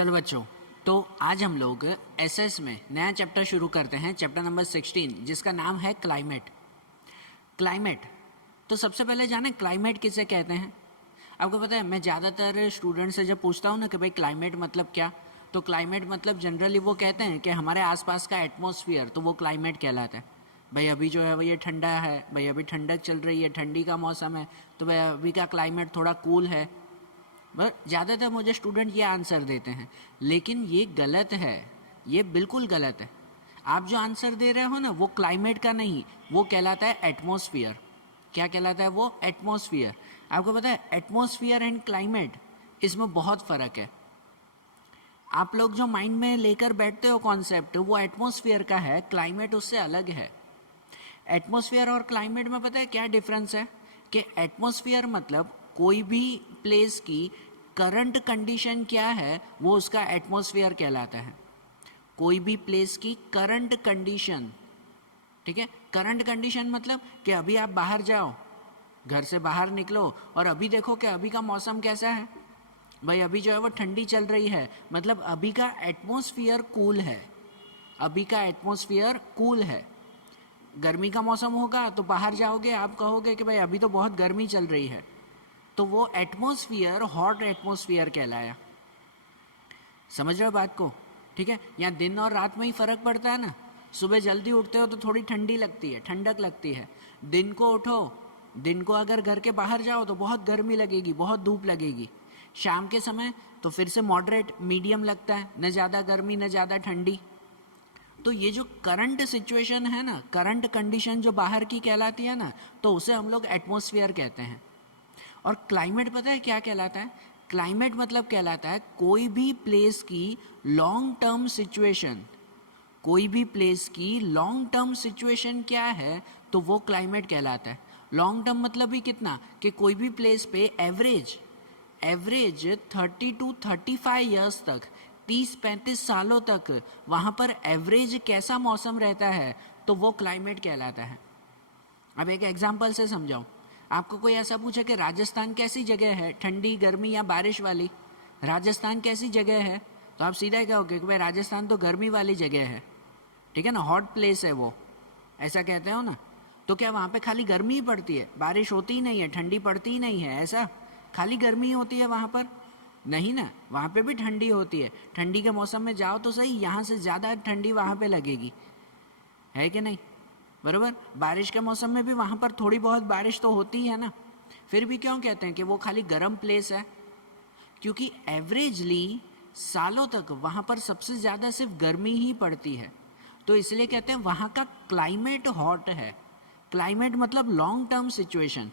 चलो बच्चों, तो आज हम लोग एसएस में नया चैप्टर शुरू करते हैं, चैप्टर नंबर 16, जिसका नाम है क्लाइमेट। क्लाइमेट, तो सबसे पहले जाने क्लाइमेट किसे कहते हैं। आपको पता है, मैं ज़्यादातर स्टूडेंट से जब पूछता हूँ ना कि भाई क्लाइमेट मतलब क्या, तो क्लाइमेट मतलब जनरली वो कहते हैं कि हमारे आसपास का एटमॉस्फेयर, तो वो क्लाइमेट कहलाता है। भाई अभी जो है वो ये ठंडा है, भाई अभी ठंडक चल रही है, ठंडी का मौसम है, तो भाई अभी का क्लाइमेट थोड़ा कूल है। बस ज़्यादातर मुझे स्टूडेंट ये आंसर देते हैं, लेकिन ये गलत है, ये बिल्कुल गलत है। आप जो आंसर दे रहे हो ना, वो क्लाइमेट का नहीं, वो कहलाता है एटमॉस्फेयर। क्या कहलाता है वो? एटमॉस्फेयर। आपको पता है एटमॉस्फेयर एंड क्लाइमेट, इसमें बहुत फ़र्क है। आप लोग जो माइंड में लेकर बैठते हो कॉन्सेप्ट, वो एटमॉस्फेयर का है, क्लाइमेट उससे अलग है। एटमॉस्फेयर और क्लाइमेट में पता है क्या डिफरेंस है? कि एटमॉस्फेयर मतलब कोई भी प्लेस की करंट कंडीशन क्या है, वो उसका एटमॉस्फेयर कहलाता है। कोई भी प्लेस की करंट कंडीशन, ठीक है। करंट कंडीशन मतलब कि अभी आप बाहर जाओ, घर से बाहर निकलो और अभी देखो कि अभी का मौसम कैसा है। भाई अभी जो है वो ठंडी चल रही है, मतलब अभी का एटमॉस्फेयर कूल है, अभी का एटमॉस्फेयर कूल है। गर्मी का मौसम होगा तो बाहर जाओगे, आप कहोगे कि भाई अभी तो बहुत गर्मी चल रही है, तो वो एटमॉस्फेयर हॉट एटमॉस्फेयर कहलाया। समझ रहे हो बात को? ठीक है। यहाँ दिन और रात में ही फ़र्क पड़ता है ना। सुबह जल्दी उठते हो तो थोड़ी ठंडी लगती है, ठंडक लगती है। दिन को उठो, दिन को अगर घर के बाहर जाओ तो बहुत गर्मी लगेगी, बहुत धूप लगेगी। शाम के समय तो फिर से मॉडरेट मीडियम लगता है, न ज़्यादा गर्मी न ज़्यादा ठंडी। तो ये जो करंट सिचुएशन है ना, करंट कंडीशन जो बाहर की कहलाती है ना, तो उसे हम लोग एटमॉस्फेयर कहते हैं। और क्लाइमेट पता है क्या कहलाता है? क्लाइमेट मतलब कहलाता है कोई भी प्लेस की लॉन्ग टर्म सिचुएशन। कोई भी प्लेस की लॉन्ग टर्म सिचुएशन क्या है, तो वो क्लाइमेट कहलाता है। लॉन्ग टर्म मतलब भी कितना, कि कोई भी प्लेस पे एवरेज 30 to 35 ईयर्स तक, 30-35 सालों तक वहाँ पर एवरेज कैसा मौसम रहता है, तो वो क्लाइमेट कहलाता है। अब एक एग्जांपल से समझाऊं। आपको कोई ऐसा पूछे कि राजस्थान कैसी जगह है, ठंडी, गर्मी या बारिश वाली? राजस्थान कैसी जगह है, तो आप सीधा कहोगे कि भाई राजस्थान तो गर्मी वाली जगह है, ठीक है ना, हॉट प्लेस है वो, ऐसा कहते हो ना। तो क्या वहाँ पे खाली गर्मी ही पड़ती है, बारिश होती ही नहीं है, ठंडी पड़ती ही नहीं है, ऐसा खाली गर्मी ही होती है वहाँ पर? नहीं ना, वहाँ पे भी ठंडी होती है। ठंडी के मौसम में जाओ तो सही, यहाँ से ज़्यादा ठंडी वहाँ पे लगेगी, है कि नहीं? बराबर। बारिश के मौसम में भी वहाँ पर थोड़ी बहुत बारिश तो होती है ना। फिर भी क्यों कहते हैं कि वो खाली गर्म प्लेस है? क्योंकि एवरेजली सालों तक वहाँ पर सबसे ज़्यादा सिर्फ गर्मी ही पड़ती है, तो इसलिए कहते हैं वहाँ का क्लाइमेट हॉट है। क्लाइमेट मतलब लॉन्ग टर्म सिचुएशन,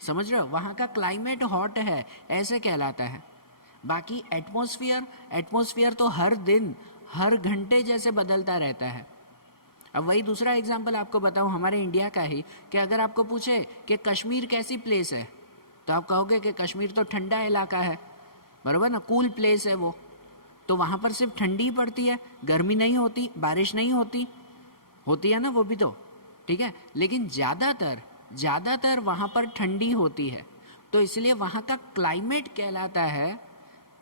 समझ रहे हो? वहाँ का क्लाइमेट हॉट है, ऐसे कहलाता है। बाकी एटमॉस्फेयर तो हर दिन हर घंटे जैसे बदलता रहता है। अब वही दूसरा एग्जाम्पल आपको बताऊं हमारे इंडिया का ही, कि अगर आपको पूछे कि कश्मीर कैसी प्लेस है, तो आप कहोगे कि कश्मीर तो ठंडा इलाका है, बराबर ना, कूल प्लेस है वो। तो वहाँ पर सिर्फ ठंडी ही पड़ती है, गर्मी नहीं होती, बारिश नहीं होती, होती है ना वो भी तो, ठीक है। लेकिन ज़्यादातर वहाँ पर ठंडी होती है, तो इसलिए वहाँ का क्लाइमेट कहलाता है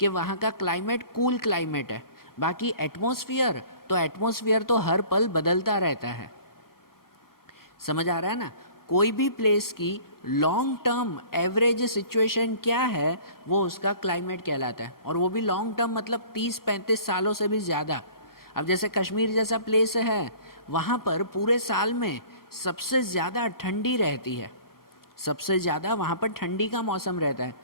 कि वहाँ का क्लाइमेट कूल क्लाइमेट है। बाकी एटमॉस्फेयर तो हर पल बदलता रहता है। समझ आ रहा है ना? कोई भी प्लेस की लॉन्ग टर्म एवरेज सिचुएशन क्या है, वो उसका क्लाइमेट कहलाता है। और वो भी लॉन्ग टर्म मतलब 30-35 सालों से भी ज़्यादा। अब जैसे कश्मीर जैसा प्लेस है, वहाँ पर पूरे साल में सबसे ज़्यादा ठंडी रहती है, सबसे ज़्यादा वहाँ पर ठंडी का मौसम रहता है,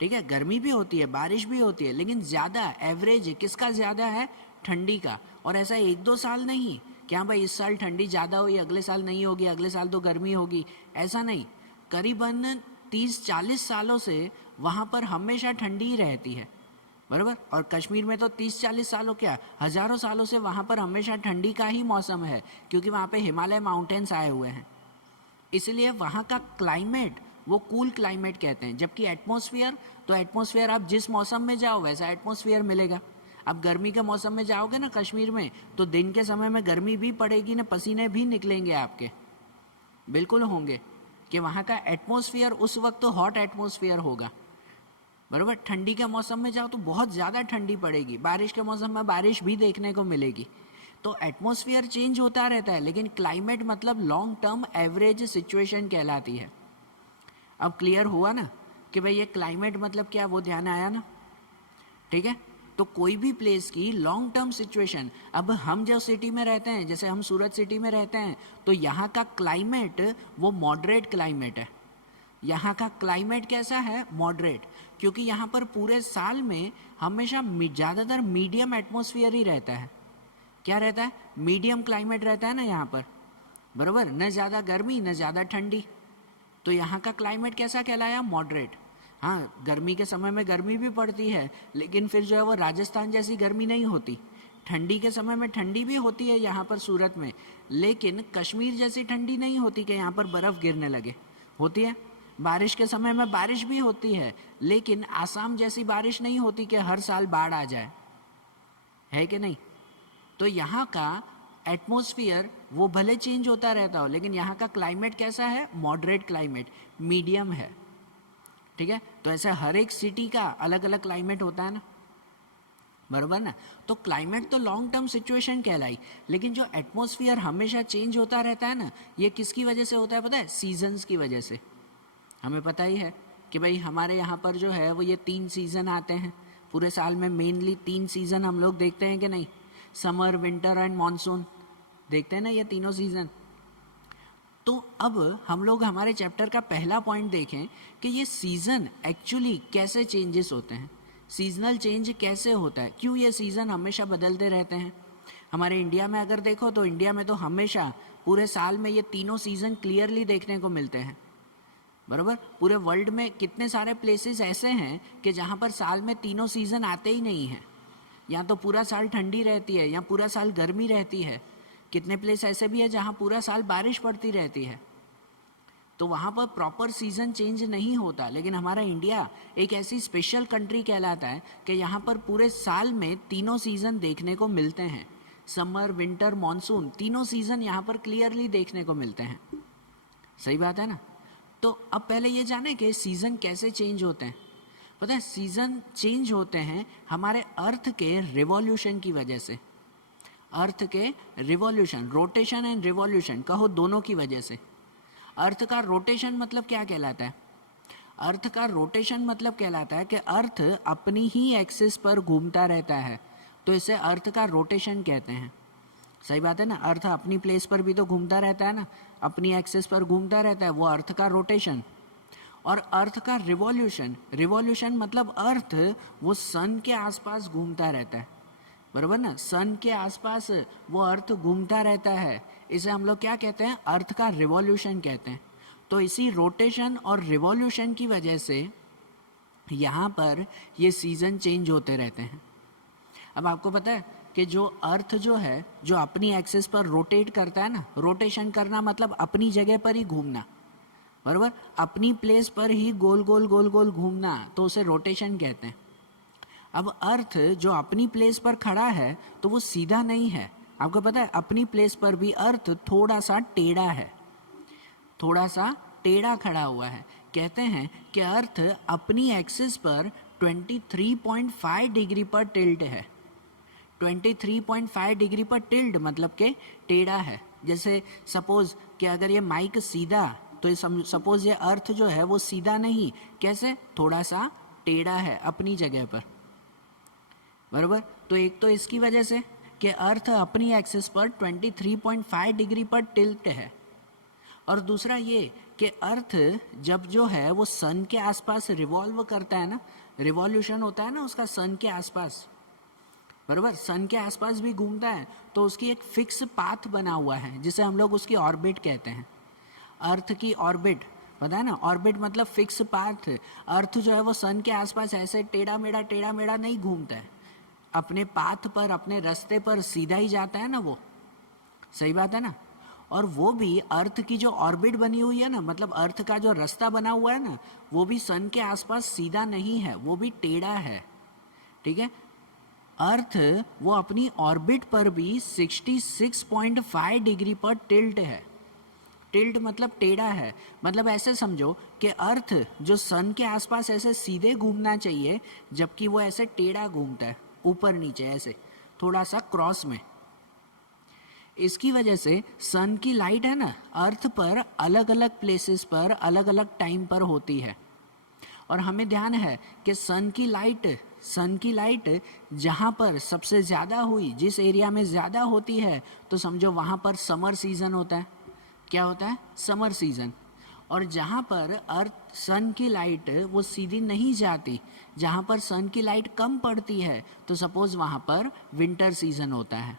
ठीक है। गर्मी भी होती है, बारिश भी होती है, लेकिन ज़्यादा एवरेज किसका ज़्यादा है? ठंडी का। और ऐसा 1-2 साल नहीं कि हाँ भाई इस साल ठंडी ज़्यादा हुई, अगले साल नहीं होगी, अगले साल तो गर्मी होगी, ऐसा नहीं। करीबन 30-40 सालों से वहाँ पर हमेशा ठंडी ही रहती है, बराबर। और कश्मीर में तो 30-40 सालों क्या, हज़ारों सालों से वहाँ पर हमेशा ठंडी का ही मौसम है, क्योंकि वहाँ पे हिमालय माउंटेन्स आए हुए हैं, इसलिए वहाँ का क्लाइमेट वो कूल क्लाइमेट कहते हैं। जबकि एटमॉस्फेयर आप जिस मौसम में जाओ वैसा एटमॉस्फेयर मिलेगा। अब गर्मी के मौसम में जाओगे ना कश्मीर में, तो दिन के समय में गर्मी भी पड़ेगी ना, पसीने भी निकलेंगे आपके, बिल्कुल होंगे, कि वहाँ का एटमॉस्फेयर उस वक्त तो हॉट एटमॉस्फेयर होगा। बराबर। ठंडी के मौसम में जाओ तो बहुत ज़्यादा ठंडी पड़ेगी, बारिश के मौसम में बारिश भी देखने को मिलेगी। तो एटमॉस्फेयर चेंज होता रहता है, लेकिन क्लाइमेट मतलब लॉन्ग टर्म एवरेज सिचुएशन कहलाती है। अब क्लियर हुआ ना कि भाई ये क्लाइमेट मतलब क्या, वो ध्यान आया ना, ठीक है। तो कोई भी प्लेस की लॉन्ग टर्म सिचुएशन, अब हम जो सिटी में रहते हैं, जैसे हम सूरत सिटी में रहते हैं, तो यहाँ का क्लाइमेट वो मॉडरेट क्लाइमेट है। यहाँ का क्लाइमेट कैसा है, मॉडरेट, क्योंकि यहाँ पर पूरे साल में हमेशा ज़्यादातर मीडियम एटमॉस्फेयर ही रहता है। क्या रहता है, मीडियम क्लाइमेट रहता है ना यहाँ पर, बराबर, न ज़्यादा गर्मी न ज़्यादा ठंडी। तो यहाँ का क्लाइमेट कैसा कहलाया, मॉडरेट। हाँ, गर्मी के समय में गर्मी भी पड़ती है, लेकिन फिर जो है वो राजस्थान जैसी गर्मी नहीं होती। ठंडी के समय में ठंडी भी होती है यहाँ पर सूरत में, लेकिन कश्मीर जैसी ठंडी नहीं होती कि यहाँ पर बर्फ़ गिरने लगे, होती है। बारिश के समय में बारिश भी होती है, लेकिन आसाम जैसी बारिश नहीं होती कि हर साल बाढ़ आ जाए, है कि नहीं। तो यहाँ का एटमॉस्फेयर वो भले चेंज होता रहता हो, लेकिन यहाँ का क्लाइमेट कैसा है, मॉडरेट क्लाइमेट, मीडियम है, ठीक है। तो ऐसा हर एक सिटी का अलग अलग क्लाइमेट होता है ना, बराबर ना। तो क्लाइमेट तो लॉन्ग टर्म सिचुएशन कहलाई, लेकिन जो एटमॉस्फेयर हमेशा चेंज होता रहता है ना, ये किसकी वजह से होता है पता है, सीजन्स की वजह से। हमें पता ही है कि भाई हमारे यहाँ पर जो है वो ये 3 सीज़न आते हैं पूरे साल में, मेनली 3 सीज़न हम लोग देखते हैं कि नहीं, समर, विंटर एंड मानसून, देखते हैं ना ये तीनों सीज़न। तो अब हम लोग हमारे चैप्टर का पहला पॉइंट देखें कि ये सीज़न एक्चुअली कैसे चेंजेस होते हैं, सीजनल चेंज कैसे होता है, क्यों ये सीज़न हमेशा बदलते रहते हैं। हमारे इंडिया में अगर देखो तो इंडिया में तो हमेशा पूरे साल में ये तीनों सीज़न क्लियरली देखने को मिलते हैं, बराबर। पूरे वर्ल्ड में कितने सारे प्लेसेस ऐसे हैं कि जहाँ पर साल में तीनों सीज़न आते ही नहीं हैं, या तो पूरा साल ठंडी रहती है या पूरा साल गर्मी रहती है। कितने प्लेस ऐसे भी है जहाँ पूरा साल बारिश पड़ती रहती है, तो वहाँ पर प्रॉपर सीज़न चेंज नहीं होता। लेकिन हमारा इंडिया एक ऐसी स्पेशल कंट्री कहलाता है कि यहाँ पर पूरे साल में तीनों सीज़न देखने को मिलते हैं, समर, विंटर, मानसून, तीनों सीज़न यहाँ पर क्लियरली देखने को मिलते हैं। सही बात है ना। तो अब पहले ये जाने कि सीज़न कैसे चेंज होते हैं। पता है, सीज़न चेंज होते हैं हमारे अर्थ के रिवॉल्यूशन की वजह से, अर्थ के रिवॉल्यूशन, रोटेशन एंड रिवॉल्यूशन कहो, दोनों की वजह से। अर्थ का रोटेशन मतलब क्या कहलाता है, अर्थ का रोटेशन मतलब कहलाता है कि अर्थ अपनी ही एक्सिस पर घूमता रहता है, तो इसे अर्थ का रोटेशन कहते हैं। सही बात है ना, अर्थ अपनी प्लेस पर भी तो घूमता रहता है ना, अपनी एक्सिस पर घूमता रहता है, वो अर्थ का रोटेशन। और अर्थ का रिवॉल्यूशन, रिवॉल्यूशन मतलब अर्थ वो सन के आसपास घूमता रहता है, बराबर ना, सन के आसपास वो अर्थ घूमता रहता है, इसे हम लोग क्या कहते हैं, अर्थ का रिवॉल्यूशन कहते हैं। तो इसी रोटेशन और रिवॉल्यूशन की वजह से यहाँ पर ये सीज़न चेंज होते रहते हैं। अब आपको पता है कि जो अर्थ जो है, जो अपनी एक्सिस पर रोटेट करता है ना, रोटेशन करना मतलब अपनी जगह पर ही घूमना, बराबर, अपनी प्लेस पर ही गोल गोल गोल गोल घूमना, तो उसे रोटेशन कहते हैं। अब अर्थ जो अपनी प्लेस पर खड़ा है तो वो सीधा नहीं है, आपको पता है अपनी प्लेस पर भी अर्थ थोड़ा सा टेढ़ा है, थोड़ा सा टेढ़ा खड़ा हुआ है। कहते हैं कि अर्थ अपनी एक्सिस पर 23.5 डिग्री पर टिल्ट है। 23.5 डिग्री पर टिल्ट मतलब कि टेढ़ा है। जैसे सपोज कि अगर ये माइक सीधा, तो सपोज ये अर्थ जो है वो सीधा नहीं, कैसे, थोड़ा सा टेढ़ा है अपनी जगह पर, बराबर। तो एक तो इसकी वजह से कि अर्थ अपनी एक्सिस पर 23.5 डिग्री पर टिल्ट है, और दूसरा ये कि अर्थ जब जो है वो सन के आसपास रिवॉल्व करता है ना, रिवॉल्यूशन होता है ना उसका सन के आसपास, बराबर, सन के आसपास भी घूमता है, तो उसकी एक फिक्स पाथ बना हुआ है जिसे हम लोग उसकी ऑर्बिट कहते हैं। अर्थ की ऑर्बिट, पता है ना, ऑर्बिट मतलब फिक्स पाथ। अर्थ जो है वो सन के आसपास ऐसे टेढ़ा मेढ़ा नहीं घूमता है, अपने पाथ पर, अपने रास्ते पर सीधा ही जाता है ना वो। सही बात है ना। और वो भी अर्थ की जो ऑर्बिट बनी हुई है ना, मतलब अर्थ का जो रास्ता बना हुआ है ना, वो भी सन के आसपास सीधा नहीं है, वो भी टेढ़ा है, ठीक है। अर्थ वो अपनी ऑर्बिट पर भी 66.5 डिग्री पर टिल्ट है, टिल्ट मतलब टेढ़ा है, मतलब ऐसे समझो कि अर्थ जो सन के आसपास ऐसे सीधे घूमना चाहिए, जबकि वो ऐसे टेढ़ा घूमता है, ऊपर नीचे ऐसे थोड़ा सा क्रॉस में। इसकी वजह से सन की लाइट है ना, अर्थ पर अलग अलग प्लेसेस पर अलग अलग टाइम पर होती है। और हमें ध्यान है कि सन की लाइट जहाँ पर सबसे ज़्यादा हुई, जिस एरिया में ज़्यादा होती है, तो समझो वहाँ पर समर सीज़न होता है। क्या होता है? Summer season. और जहाँ पर अर्थ सन की लाइट वो सीधी नहीं जाती, जहाँ पर सन की लाइट कम पड़ती है, तो सपोज़ वहाँ पर विंटर सीज़न होता है।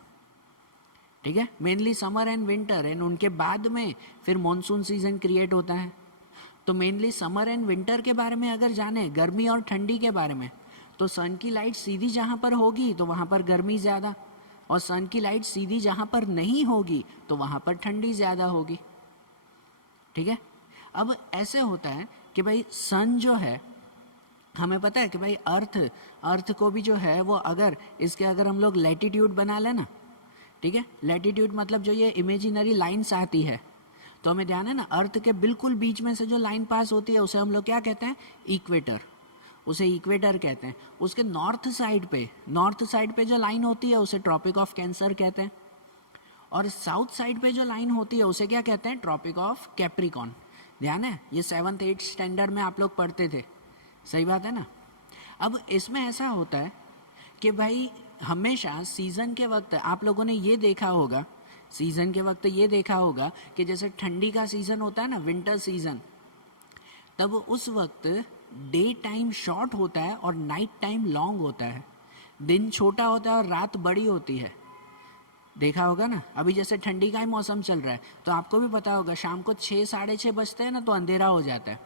ठीक है, mainly summer and winter, and उनके बाद में फिर मॉनसून सीज़न क्रिएट होता है। तो मेनली समर एंड विंटर के बारे में अगर जाने, गर्मी और ठंडी के बारे में, तो सन की लाइट सीधी जहाँ पर होगी तो वहाँ पर गर्मी ज़्यादा, और सन की लाइट सीधी जहाँ पर नहीं होगी तो वहाँ पर ठंडी ज़्यादा होगी। ठीक है, अब ऐसे होता है कि भाई सन जो है, हमें पता है कि भाई अर्थ को भी जो है वो अगर हम लोग लैटिट्यूड बना लेना, ठीक है, लैटिट्यूड मतलब जो ये इमेजिनरी लाइन्स आती है, तो हमें ध्यान है ना, अर्थ के बिल्कुल बीच में से जो लाइन पास होती है उसे हम लोग क्या कहते हैं? इक्वेटर। उसे इक्वेटर कहते हैं। उसके नॉर्थ साइड पे जो लाइन होती है उसे ट्रॉपिक ऑफ कैंसर कहते हैं, और साउथ साइड पे जो लाइन होती है उसे क्या कहते हैं? Tropic of Capricorn. ध्यान है, ये 7th 8th स्टैंडर्ड में आप लोग पढ़ते थे, सही बात है ना। अब इसमें ऐसा होता है कि भाई हमेशा सीज़न के वक्त आप लोगों ने ये देखा होगा, कि जैसे ठंडी का सीज़न होता है ना, विंटर सीज़न, तब उस वक्त डे टाइम शॉर्ट होता है और नाइट टाइम लॉन्ग होता है। दिन छोटा होता है और रात बड़ी होती है। देखा होगा ना, अभी जैसे ठंडी का ही मौसम चल रहा है तो आपको भी पता होगा, शाम को 6 साढ़े 6 बजते हैं ना तो अंधेरा हो जाता है,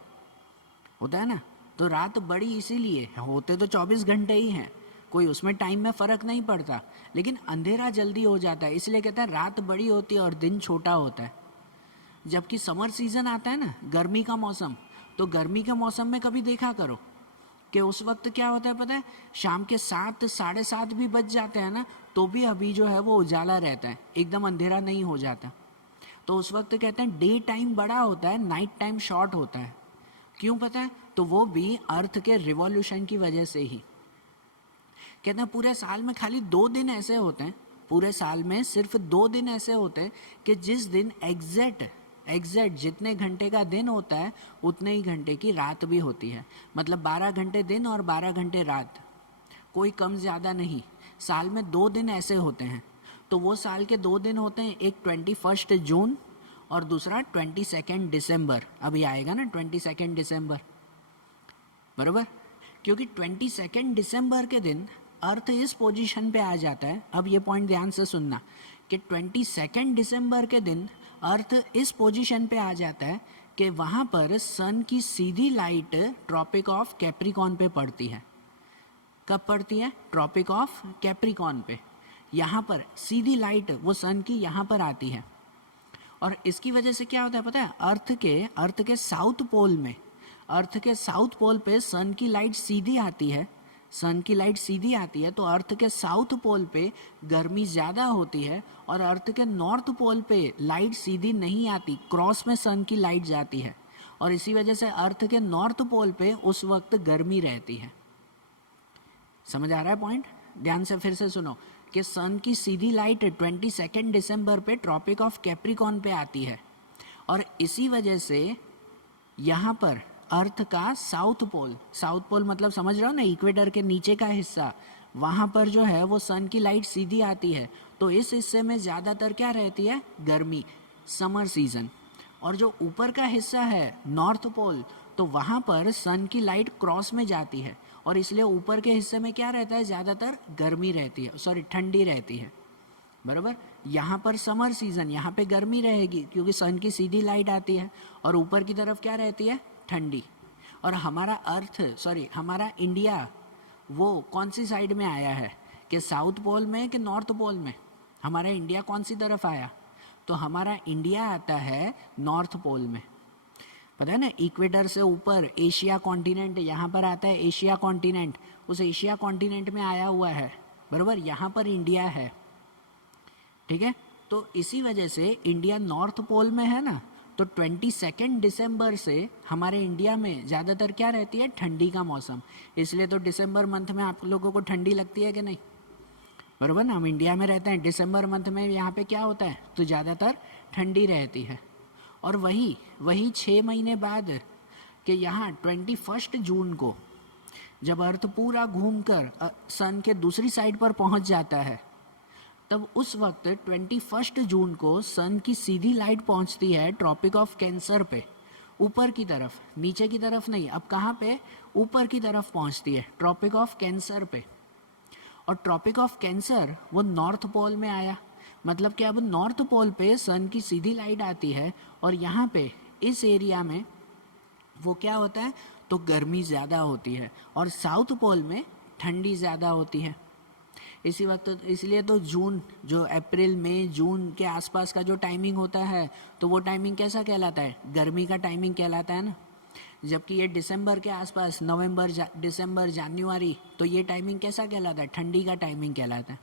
होता है ना। तो रात बड़ी इसीलिए, होते तो 24 घंटे ही हैं, कोई उसमें टाइम में फ़र्क नहीं पड़ता, लेकिन अंधेरा जल्दी हो जाता है, इसलिए कहते हैं रात बड़ी होती है और दिन छोटा होता है। जबकि समर सीज़न आता है ना, गर्मी का मौसम, तो गर्मी के मौसम में कभी देखा करो कि उस वक्त क्या होता है पता है? शाम के 7 साढ़े 7 भी बज जाते हैं ना, तो भी अभी जो है वो उजाला रहता है, एकदम अंधेरा नहीं हो जाता। तो उस वक्त कहते हैं डे टाइम बड़ा होता है, नाइट टाइम शॉर्ट होता है। क्यों पता है? तो वो भी अर्थ के रिवॉल्यूशन की वजह से ही। कहते हैं पूरे साल में खाली 2 दिन ऐसे होते हैं, पूरे साल में सिर्फ 2 दिन ऐसे होते हैं कि जिस दिन एग्जैक्ट जितने घंटे का दिन होता है उतने ही घंटे की रात भी होती है। मतलब 12 घंटे दिन और 12 घंटे रात, कोई कम ज़्यादा नहीं। साल में 2 दिन ऐसे होते हैं। तो वो साल के 2 दिन होते हैं, एक 21 जून और दूसरा 22 दिसंबर। अभी आएगा ना 22 दिसंबर, बराबर, क्योंकि 22 दिसंबर के दिन अर्थ इस पोजीशन पे आ जाता है। अब ये पॉइंट ध्यान से सुनना कि 22 दिसंबर के दिन अर्थ इस पोजीशन पे आ जाता है कि वहाँ पर सन की सीधी लाइट ट्रॉपिक ऑफ कैप्रिकॉन पे पड़ती है। कब पड़ती है? ट्रॉपिक ऑफ कैप्रिकॉन पे। यहाँ पर सीधी लाइट वो सन की यहाँ पर आती है, और इसकी वजह से क्या होता है पता है? अर्थ के साउथ पोल में, अर्थ के साउथ पोल पे सन की लाइट सीधी आती है, तो अर्थ के साउथ पोल पे गर्मी ज़्यादा होती है, और अर्थ के नॉर्थ पोल पे लाइट सीधी नहीं आती, क्रॉस में सन की लाइट जाती है, और इसी वजह से अर्थ के नॉर्थ पोल पे उस वक्त गर्मी रहती है। समझ आ रहा है पॉइंट? ध्यान से फिर से सुनो कि सन की सीधी लाइट 22 दिसंबर पे ट्रॉपिक ऑफ कैप्रिकॉन पे आती है, और इसी वजह से यहाँ पर अर्थ का साउथ पोल मतलब समझ रहे हो ना, इक्वेटर के नीचे का हिस्सा, वहाँ पर जो है वो सन की लाइट सीधी आती है, तो इस हिस्से में ज़्यादातर क्या रहती है? गर्मी, समर सीज़न। और जो ऊपर का हिस्सा है नॉर्थ पोल, तो वहाँ पर सन की लाइट क्रॉस में जाती है, और इसलिए ऊपर के हिस्से में क्या रहता है? ज़्यादातर गर्मी रहती है, ठंडी रहती है, बराबर। यहाँ पर समर सीज़न, यहाँ पे गर्मी रहेगी क्योंकि सन की सीधी लाइट आती है, और ऊपर की तरफ क्या रहती है? ठंडी। और हमारा इंडिया वो कौन सी साइड में आया है? कि साउथ पोल में कि नॉर्थ पोल में? हमारा इंडिया कौन सी तरफ आया? तो हमारा इंडिया आता है नॉर्थ पोल में। पता है ना, इक्वेटर से ऊपर एशिया कॉन्टिनेंट, यहाँ पर आता है एशिया कॉन्टिनेंट, उस एशिया कॉन्टिनेंट में आया हुआ है, बराबर, यहाँ पर इंडिया है। ठीक है, तो इसी वजह से इंडिया नॉर्थ पोल में है ना, तो 22 दिसंबर से हमारे इंडिया में ज़्यादातर क्या रहती है, ठंडी का मौसम। इसलिए तो दिसंबर मंथ में आप लोगों को ठंडी लगती है कि नहीं, बराबर ना। हम इंडिया में रहते हैं, दिसंबर मंथ में यहाँ पे क्या होता है, तो ज़्यादातर ठंडी रहती है। और वही वही 6 महीने बाद कि यहाँ 21 जून को जब अर्थ पूरा घूमकर सन के दूसरी साइड पर पहुँच जाता है, तब उस वक्त 21 जून को सन की सीधी लाइट पहुँचती है ट्रॉपिक ऑफ कैंसर पे, ऊपर की तरफ, नीचे की तरफ नहीं। अब कहाँ पे, ऊपर की तरफ पहुँचती है, ट्रॉपिक ऑफ कैंसर पे। और ट्रॉपिक ऑफ कैंसर वो नॉर्थ पोल में आया, मतलब कि अब नॉर्थ पोल पे सन की सीधी लाइट आती है और यहाँ पे इस एरिया में वो क्या होता है, तो गर्मी ज़्यादा होती है और साउथ पोल में ठंडी ज़्यादा होती है। इसी वक्त इसलिए तो जून, जो अप्रैल मई जून के आसपास का जो टाइमिंग होता है, तो वो टाइमिंग कैसा कहलाता है, गर्मी का टाइमिंग कहलाता है ना। जबकि ये दिसंबर के आसपास, नवंबर दिसंबर जनवरी, तो ये टाइमिंग कैसा कहलाता है, ठंडी का टाइमिंग कहलाता है।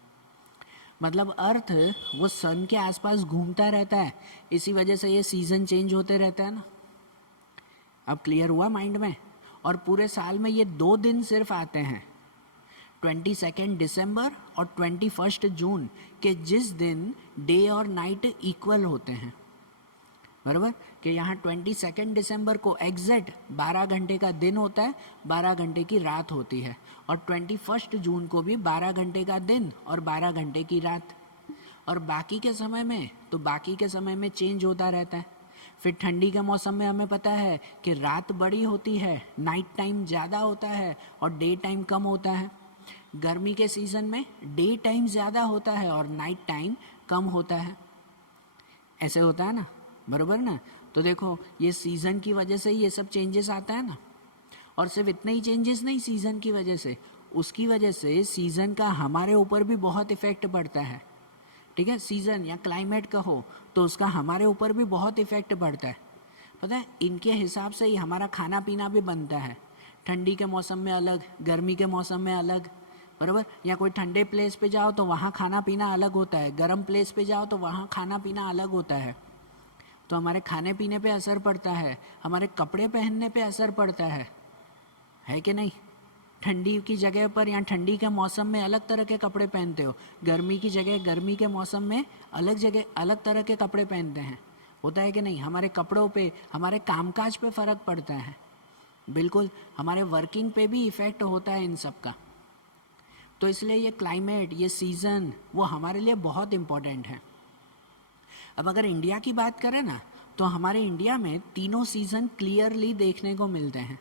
मतलब अर्थ वो सन के आसपास घूमता रहता है, इसी वजह से ये सीज़न चेंज होते रहता है ना। अब क्लियर हुआ माइंड में। और पूरे साल में ये 2 दिन सिर्फ आते हैं, 22 दिसंबर और 21 जून के, जिस दिन डे और नाइट इक्वल होते हैं, बराबर। कि यहाँ 22 दिसंबर को एग्जैक्ट 12 घंटे का दिन होता है, 12 घंटे की रात होती है। और 21 जून को भी 12 घंटे का दिन और 12 घंटे की रात। और बाकी के समय में, तो बाकी के समय में चेंज होता रहता है। फिर ठंडी के मौसम में हमें पता है कि रात बड़ी होती है, नाइट टाइम ज़्यादा होता है और डे टाइम कम होता है। गर्मी के सीज़न में डे टाइम ज़्यादा होता है और नाइट टाइम कम होता है। ऐसे होता है ना, बराबर ना। तो देखो ये सीज़न की वजह से ये सब चेंजेस आता है ना। और सिर्फ इतने ही चेंजेस नहीं, सीज़न की वजह से, उसकी वजह से सीज़न का हमारे ऊपर भी बहुत इफ़ेक्ट पड़ता है। ठीक है, सीज़न या क्लाइमेट कहो तो उसका हमारे ऊपर भी बहुत इफ़ेक्ट पड़ता है। पता है, इनके हिसाब से ही हमारा खाना पीना भी बनता है। ठंडी के मौसम में अलग, गर्मी के मौसम में अलग, बराबर। या कोई ठंडे प्लेस पे जाओ तो वहाँ खाना पीना अलग होता है, गर्म प्लेस पे जाओ तो वहाँ खाना पीना अलग होता है। तो हमारे खाने पीने पे असर पड़ता है, हमारे कपड़े पहनने पे असर पड़ता है कि नहीं। ठंडी की जगह पर या ठंडी के मौसम में अलग तरह के कपड़े पहनते हो, गर्मी की जगह गर्मी के मौसम में अलग जगह अलग तरह के कपड़े पहनते हैं, होता है कि नहीं। हमारे कपड़ों पे, हमारे कामकाज पे फ़र्क पड़ता है, बिल्कुल। हमारे वर्किंग पे भी इफ़ेक्ट होता है इन सब का। तो इसलिए ये क्लाइमेट, ये सीज़न, वो हमारे लिए बहुत इम्पोर्टेंट है। अब अगर इंडिया की बात करें ना, तो हमारे इंडिया में तीनों सीज़न क्लियरली देखने को मिलते हैं।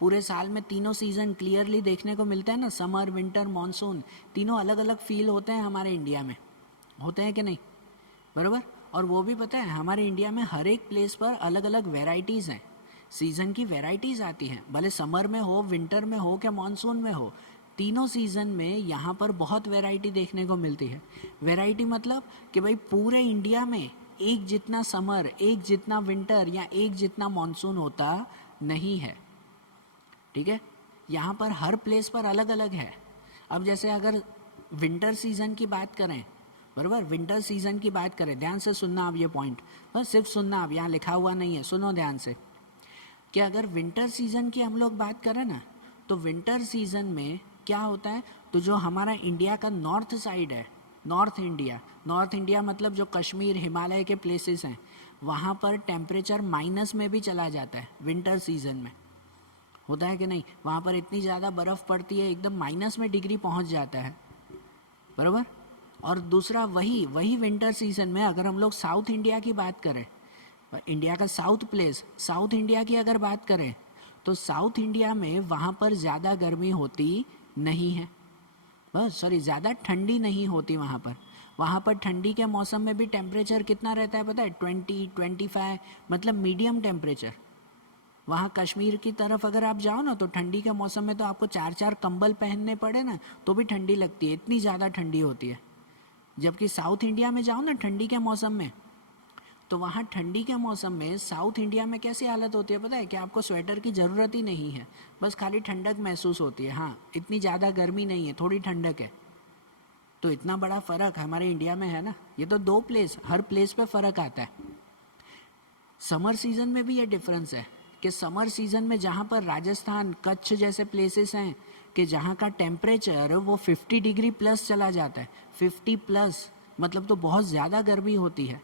पूरे साल में तीनों सीज़न क्लियरली देखने को मिलते हैं ना, समर, विंटर, मॉनसून, तीनों अलग अलग फील होते हैं हमारे इंडिया में, होते हैं कि नहीं, बराबर। और वो भी पता है, हमारे इंडिया में हर एक प्लेस पर अलग अलग वेराइटीज़ हैं, सीज़न की वेराइटीज़ आती हैं, भले समर में हो, विंटर में हो, क्या मानसून में हो, तीनों सीज़न में यहाँ पर बहुत वैरायटी देखने को मिलती है। वैरायटी मतलब कि भाई पूरे इंडिया में एक जितना समर, एक जितना विंटर या एक जितना मानसून होता नहीं है। ठीक है, यहाँ पर हर प्लेस पर अलग अलग है। अब जैसे अगर विंटर सीज़न की बात करें, बराबर, विंटर सीज़न की बात करें, ध्यान से सुनना अब ये पॉइंट, बस सिर्फ सुनना, अब यहाँ लिखा हुआ नहीं है, सुनो ध्यान से। कि अगर विंटर सीज़न की हम लोग बात करें ना, तो विंटर सीज़न में क्या होता है, तो जो हमारा इंडिया का नॉर्थ साइड है, नॉर्थ इंडिया मतलब जो कश्मीर, हिमालय के प्लेसेस हैं, वहाँ पर टेम्परेचर माइनस में भी चला जाता है विंटर सीज़न में, होता है कि नहीं। वहाँ पर इतनी ज़्यादा बर्फ़ पड़ती है, एकदम माइनस में डिग्री पहुँच जाता है, बराबर। और दूसरा वही विंटर सीज़न में अगर हम लोग साउथ इंडिया की बात करें, इंडिया का साउथ प्लेस, साउथ इंडिया की अगर बात करें, तो साउथ इंडिया में वहाँ पर ज़्यादा गर्मी होती नहीं है, बस सॉरी, ज़्यादा ठंडी नहीं होती वहाँ पर ठंडी के मौसम में भी टेम्परेचर कितना रहता है पता है, 20-25, मतलब मीडियम टेम्परेचर। वहाँ कश्मीर की तरफ अगर आप जाओ ना, तो ठंडी के मौसम में तो आपको 4-4 कंबल पहनने पड़े ना, तो भी ठंडी लगती है, इतनी ज़्यादा ठंडी होती है। जबकि साउथ इंडिया में जाओ ना ठंडी के मौसम में, तो वहाँ ठंडी के मौसम में साउथ इंडिया में कैसी हालत होती है पता है, कि आपको स्वेटर की ज़रूरत ही नहीं है, बस खाली ठंडक महसूस होती है। हाँ, इतनी ज़्यादा गर्मी नहीं है, थोड़ी ठंडक है। तो इतना बड़ा फ़र्क हमारे इंडिया में है ना। ये तो 2 प्लेस, हर प्लेस पे फ़र्क आता है। समर सीज़न में भी ये डिफरेंस है कि समर सीज़न में जहाँ पर राजस्थान कच्छ जैसे प्लेसेस हैं कि जहाँ का टेम्परेचर वो 50 डिग्री प्लस चला जाता है, 50 प्लस मतलब तो बहुत ज़्यादा गर्मी होती है,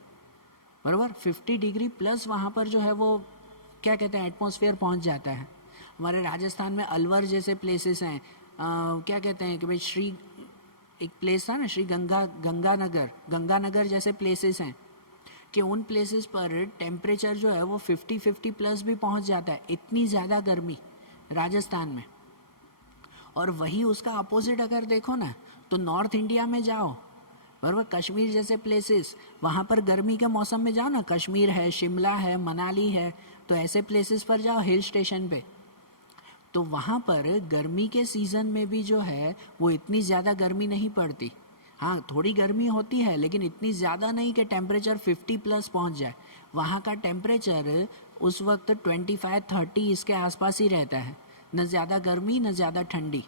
बराबर 50 डिग्री प्लस वहाँ पर जो है वो क्या कहते हैं एटमॉस्फेयर पहुँच जाता है। हमारे राजस्थान में अलवर जैसे प्लेसेस हैं, क्या कहते हैं कि भाई श्री एक प्लेस था ना श्री गंगानगर जैसे प्लेसेस हैं कि उन प्लेसेस पर टेम्परेचर जो है वो 50 प्लस भी पहुंच जाता है, इतनी ज़्यादा गर्मी राजस्थान में। और वही उसका अपोजिट अगर देखो ना तो नॉर्थ इंडिया में जाओ, बराबर कश्मीर जैसे प्लेसेस, वहाँ पर गर्मी के मौसम में जाओ ना, कश्मीर है, शिमला है, मनाली है, तो ऐसे प्लेसेस पर जाओ हिल स्टेशन पे, तो वहाँ पर गर्मी के सीज़न में भी जो है वो इतनी ज़्यादा गर्मी नहीं पड़ती। हाँ थोड़ी गर्मी होती है लेकिन इतनी ज़्यादा नहीं कि टेम्परेचर 50 प्लस पहुँच जाए। वहाँ का टेम्परेचर उस वक्त 25-30 इसके आसपास ही रहता है, न ज़्यादा गर्मी न ज़्यादा ठंडी,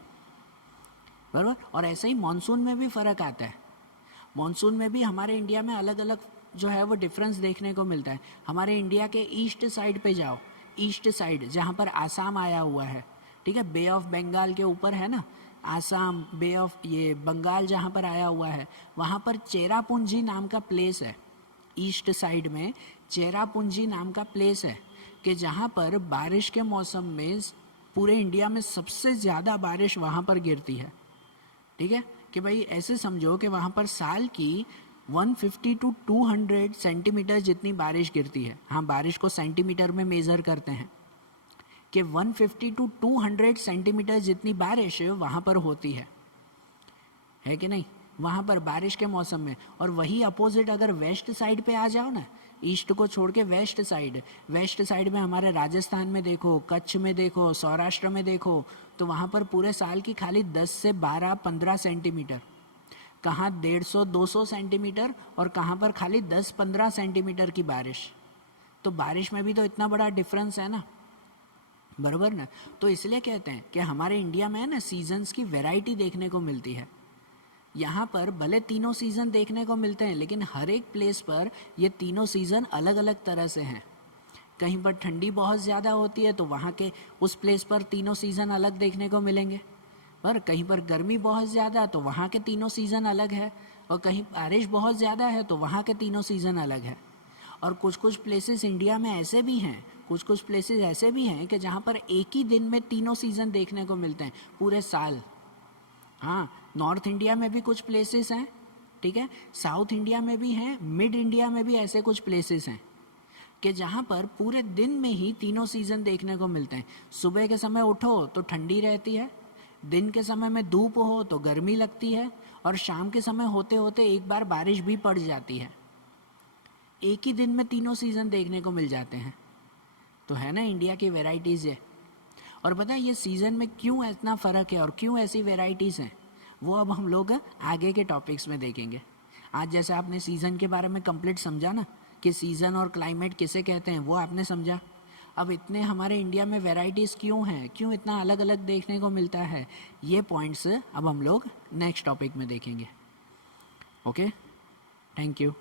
बराबर। और ऐसे ही मानसून में भी फ़र्क आता है। मानसून में भी हमारे इंडिया में अलग अलग जो है वो डिफरेंस देखने को मिलता है। हमारे इंडिया के ईस्ट साइड पे जाओ, ईस्ट साइड जहाँ पर आसाम आया हुआ है, ठीक है, बे ऑफ बंगाल के ऊपर है ना आसाम, बे ऑफ ये बंगाल जहाँ पर आया हुआ है, वहाँ पर चेरापूंजी नाम का प्लेस है। ईस्ट साइड में चेरापूंजी नाम का प्लेस है कि जहाँ पर बारिश के मौसम में पूरे इंडिया में सबसे ज़्यादा बारिश वहाँ पर गिरती है, ठीक है। कि भाई ऐसे समझो कि वहाँ पर साल की 150 to 200 सेंटीमीटर जितनी बारिश गिरती है। हाँ बारिश को सेंटीमीटर में मेज़र करते हैं कि 150 to 200 सेंटीमीटर जितनी बारिश वहाँ पर होती है कि नहीं, वहाँ पर बारिश के मौसम में। और वही अपोजिट अगर वेस्ट साइड पे आ जाओ ना, ईस्ट को छोड़ के वेस्ट साइड में हमारे राजस्थान में देखो, कच्छ में देखो, सौराष्ट्र में देखो, तो वहाँ पर पूरे साल की खाली 10 से 12-15 सेंटीमीटर, कहाँ 150-200 सेंटीमीटर और कहाँ पर खाली 10-15 सेंटीमीटर की बारिश। तो बारिश में भी तो इतना बड़ा डिफरेंस है ना, बराबर ना। तो इसलिए कहते हैं कि हमारे इंडिया में है ना सीजन्स की वैरायटी देखने को मिलती है। यहाँ पर भले तीनों सीज़न देखने को मिलते हैं लेकिन हर एक प्लेस पर ये तीनों सीज़न अलग अलग तरह से हैं। कहीं पर ठंडी बहुत ज़्यादा होती है तो वहाँ के उस प्लेस पर तीनों सीज़न अलग देखने को मिलेंगे, पर कहीं पर गर्मी बहुत ज़्यादा तो वहाँ के तीनों सीज़न अलग है, और कहीं बारिश बहुत ज़्यादा है तो वहाँ के तीनों सीज़न अलग है। और कुछ प्लेसेस इंडिया में ऐसे भी हैं, कुछ प्लेसेस ऐसे भी हैं कि जहाँ पर एक ही दिन में तीनों सीज़न देखने को मिलते हैं पूरे साल। हाँ नॉर्थ इंडिया में भी कुछ प्लेसेस हैं, ठीक है, साउथ इंडिया में भी हैं, मिड इंडिया में भी ऐसे कुछ प्लेसेस हैं कि जहाँ पर पूरे दिन में ही तीनों सीज़न देखने को मिलते हैं। सुबह के समय उठो तो ठंडी रहती है, दिन के समय में धूप हो तो गर्मी लगती है, और शाम के समय होते होते एक बार बारिश भी पड़ जाती है। एक ही दिन में तीनों सीज़न देखने को मिल जाते हैं। तो है ना इंडिया की वेराइटीज़ है। और पता है ये सीज़न में क्यों इतना फ़र्क है और क्यों ऐसी वेराइटीज़ हैं, वो अब हम लोग आगे के टॉपिक्स में देखेंगे। आज जैसे आपने सीज़न के बारे में कंप्लीट समझा ना कि सीज़न और क्लाइमेट किसे कहते हैं, वो आपने समझा। अब इतने हमारे इंडिया में वैराइटीज़ क्यों हैं, क्यों इतना अलग अलग देखने को मिलता है, ये पॉइंट्स अब हम लोग नेक्स्ट टॉपिक में देखेंगे। Okay, thank you.